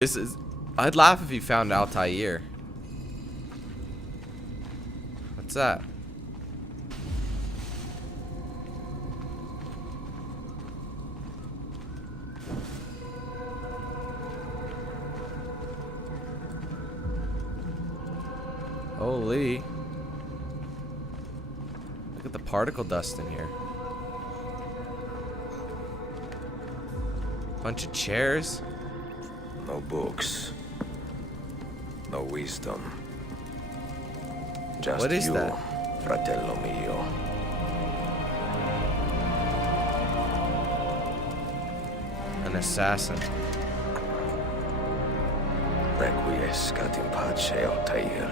This is... I'd laugh if he found Altair. What's that? Holy. Look at the particle dust in here. Bunch of chairs. No books. No wisdom. Just What is you, that? fratello mio. An assassin. Requiescat in pace, Altair.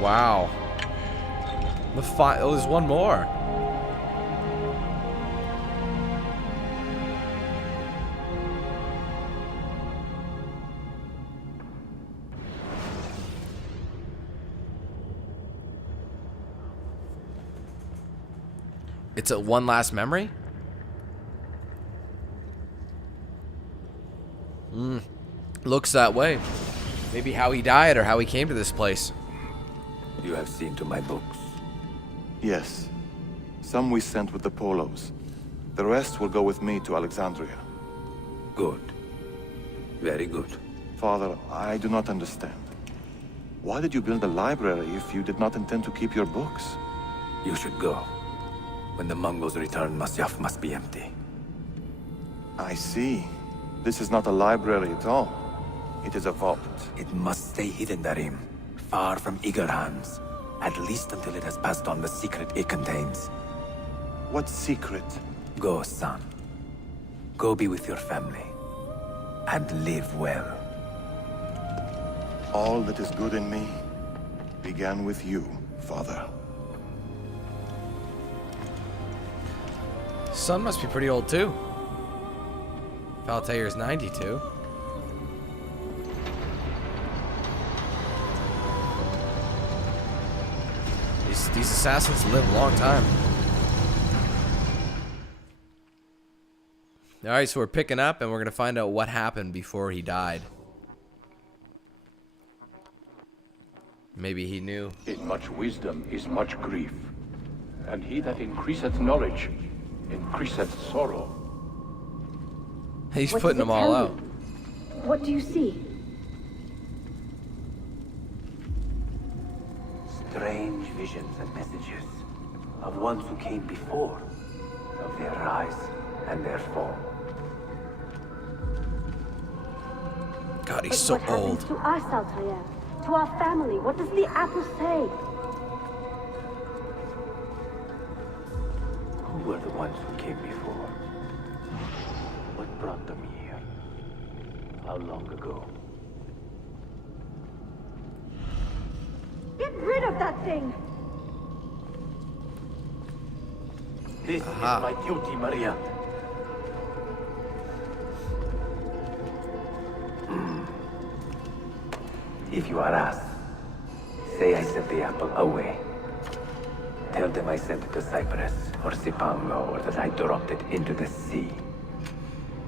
Wow. Oh, there's one more. It's a one last memory? Looks that way. Maybe how he died or how he came to this place. You have seen to my books. Yes. Some we sent with the Polos. The rest will go with me to Alexandria. Good. Very good. Father, I do not understand. Why did you build a library if you did not intend to keep your books? You should go. When the Mongols return, Masyaf must be empty. I see. This is not a library at all. It is a vault. It must stay hidden, Darim. Far from eager hands. At least until it has passed on the secret it contains. What secret? Go, son. Go be with your family. And live well. All that is good in me began with you, Father. Son must be pretty old too. Altair's 92. These assassins live a long time. Alright, so we're picking up and we're gonna find out what happened before he died. Maybe he knew. In much wisdom is much grief, and he that increaseth knowledge increaseth sorrow. He's What putting does them it all tell out. you? What do you see? Strange visions and messages of ones who came before, of their rise and their fall. God, he's But so what happens old. to us, Altair? To our family? What does the apple say? Who were the ones who came before? What brought them here? How long ago? Get rid of that thing! This is my duty, Maria. If you are asked, say I sent the apple away. Tell them I sent it to Cyprus or Cipango, or that I dropped it into the sea.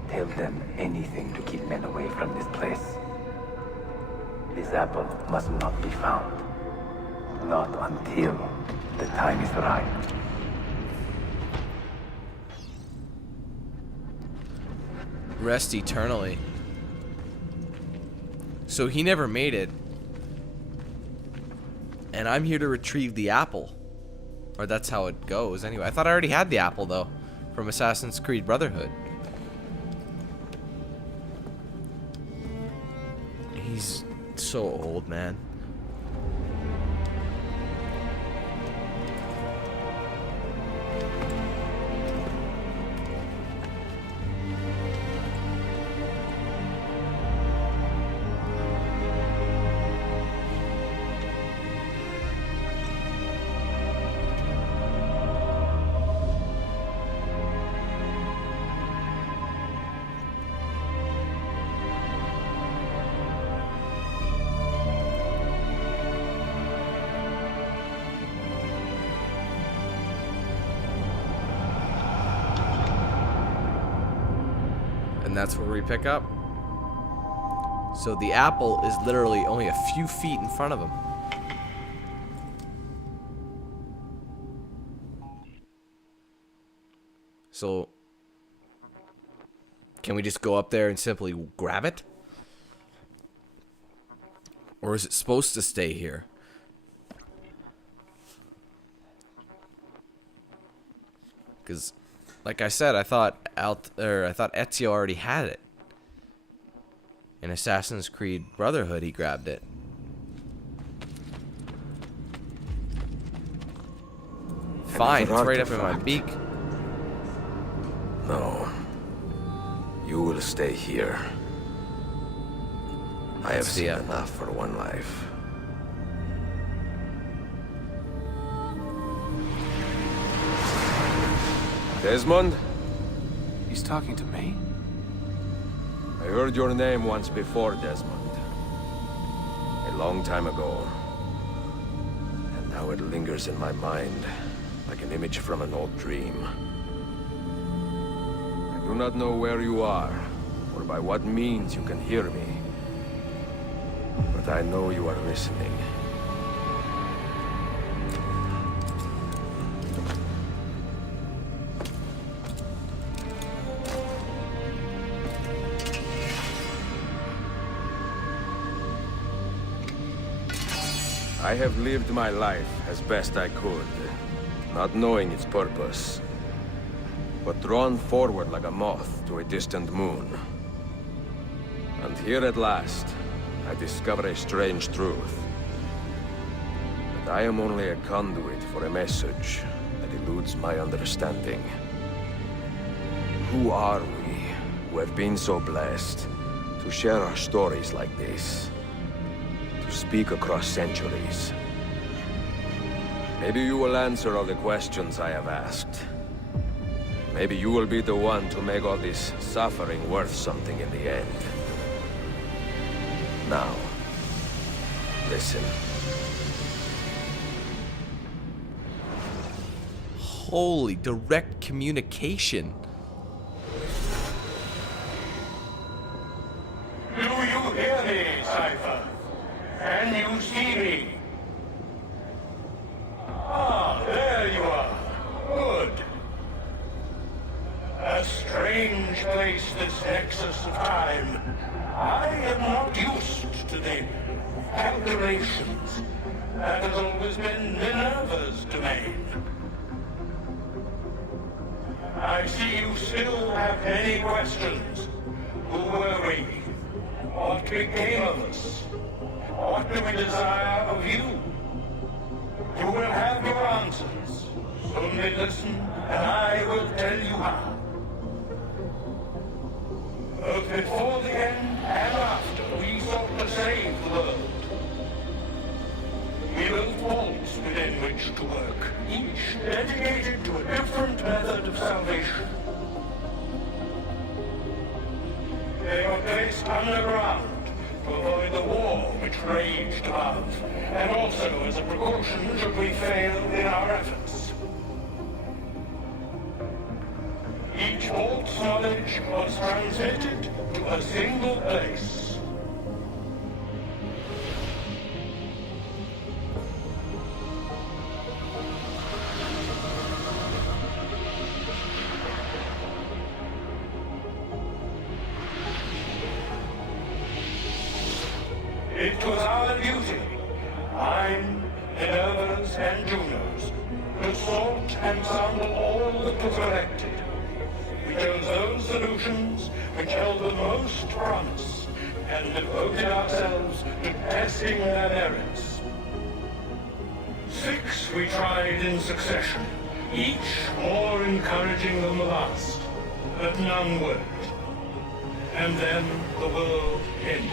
Tell them anything to keep men away from this place. This apple must not be found. Not until the time is right. Rest eternally. So he never made it. And I'm here to retrieve the apple. Or that's how it goes anyway. I thought I already had the apple though. From Assassin's Creed Brotherhood. He's so old, man. And that's where we pick up. So the apple is literally only a few feet in front of him. So, can we just go up there and simply grab it? Or is it supposed to stay here? Because, like I said, I thought Ezio already had it. In Assassin's Creed Brotherhood, he grabbed it. Fine, it's right up in my beak. No. You will stay here. I have seen enough for one life. Desmond? He's talking to me? I heard your name once before, Desmond. A long time ago. And now it lingers in my mind, like an image from an old dream. I do not know where you are, or by what means you can hear me. But I know you are listening. I have lived my life as best I could, not knowing its purpose, but drawn forward like a moth to a distant moon. And here at last, I discover a strange truth. That I am only a conduit for a message that eludes my understanding. Who are we, who have been so blessed, to share our stories like this? To speak across centuries? Maybe you will answer all the questions I have asked. Maybe you will be the one to make all this suffering worth something in the end. Now, listen. Holy, direct communication. Do you hear me, Cypher? Can you see me? Ah, there you are. Good. A strange place, this nexus of time. I am not used to the calculations. That has always been Minerva's domain. I see you still have many questions. Who were we? What became of us? What do we desire of you? You will have your answers. Only listen, and I will tell you how. Both before the end and after, we sought to save the world. We built vaults within which to work, each dedicated to a different method of salvation. They were placed underground to avoid the war which raged above, and also as a precaution should we fail in our efforts. Each vault's knowledge was transmitted to a single place. It was our duty, mine, Minerva's, and Juno's, to sort and sample all that was collected. We chose those solutions which held the most promise, and devoted ourselves to testing their merits. 6 we tried in succession, each more encouraging than the last, but none worked. And then the world ended.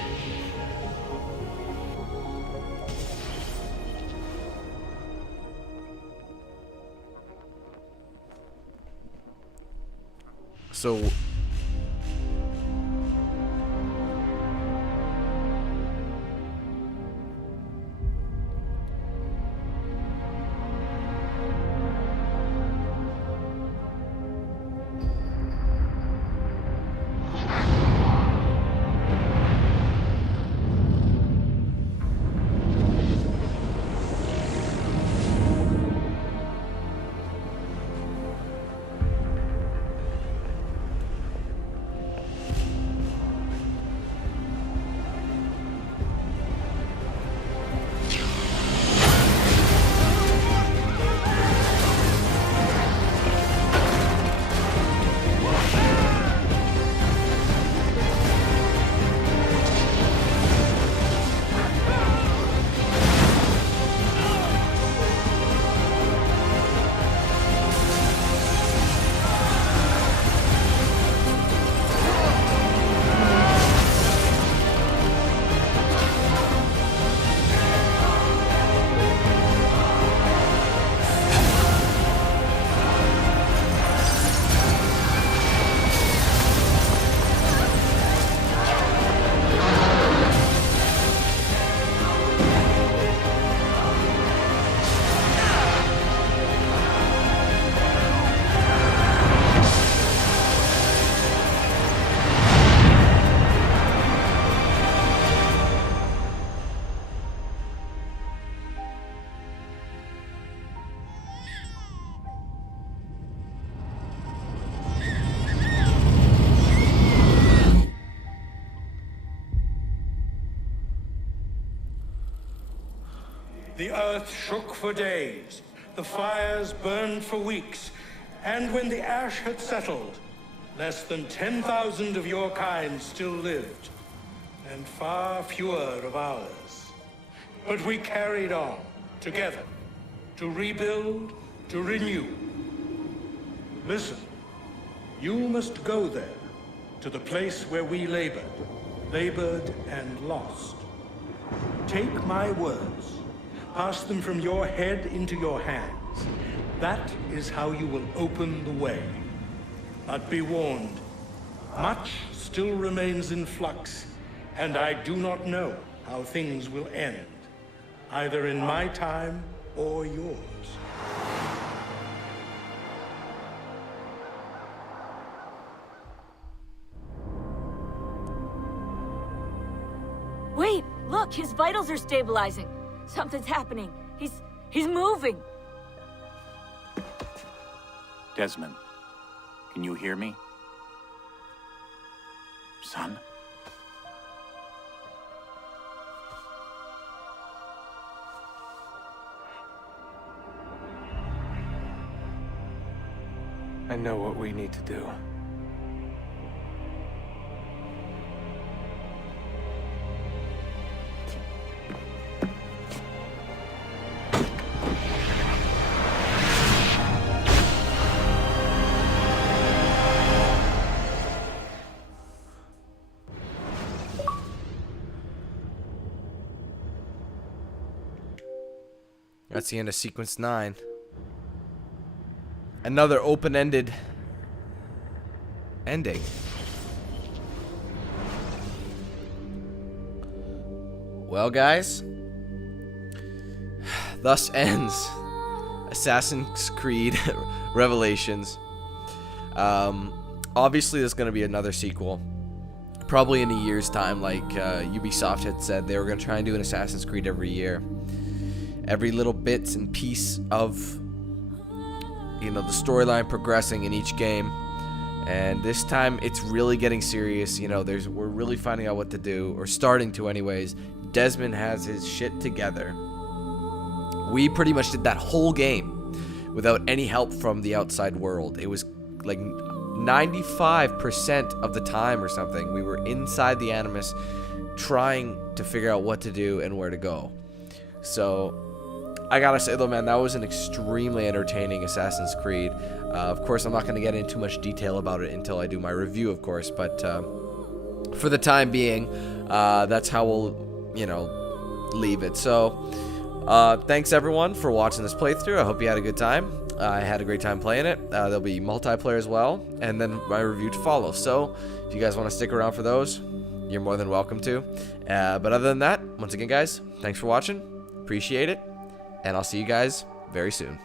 So The earth shook for days, the fires burned for weeks, and when the ash had settled, less than 10,000 of your kind still lived, and far fewer of ours. But we carried on, together, to rebuild, to renew. Listen, you must go there, to the place where we labored and lost. Take my words, pass them from your head into your hands. That is how you will open the way. But be warned, much still remains in flux, and I do not know how things will end, either in my time or yours. Wait, look, his vitals are stabilizing. Something's happening. He's moving. Desmond, can you hear me? Son? I know what we need to do. That's the end of sequence 9. Another open-ended ending. Well, guys, thus ends Assassin's Creed Revelations. Obviously, there's going to be another sequel. Probably in a year's time, like Ubisoft had said. They were going to try and do an Assassin's Creed every year. Every little bits and piece of, you know, the storyline progressing in each game. And this time, it's really getting serious. You know, we're really finding out what to do, or starting to anyways. Desmond has his shit together. We pretty much did that whole game without any help from the outside world. It was like 95% of the time or something, we were inside the Animus trying to figure out what to do and where to go. So I gotta say though, man, that was an extremely entertaining Assassin's Creed. Of course, I'm not going to get into too much detail about it until I do my review, of course, but for the time being, that's how we'll, you know, leave it. So thanks everyone for watching this playthrough. I hope you had a good time. I had a great time playing it. There'll be multiplayer as well, and then my review to follow. So if you guys want to stick around for those, you're more than welcome to. But other than that, once again, guys, thanks for watching. Appreciate it. And I'll see you guys very soon.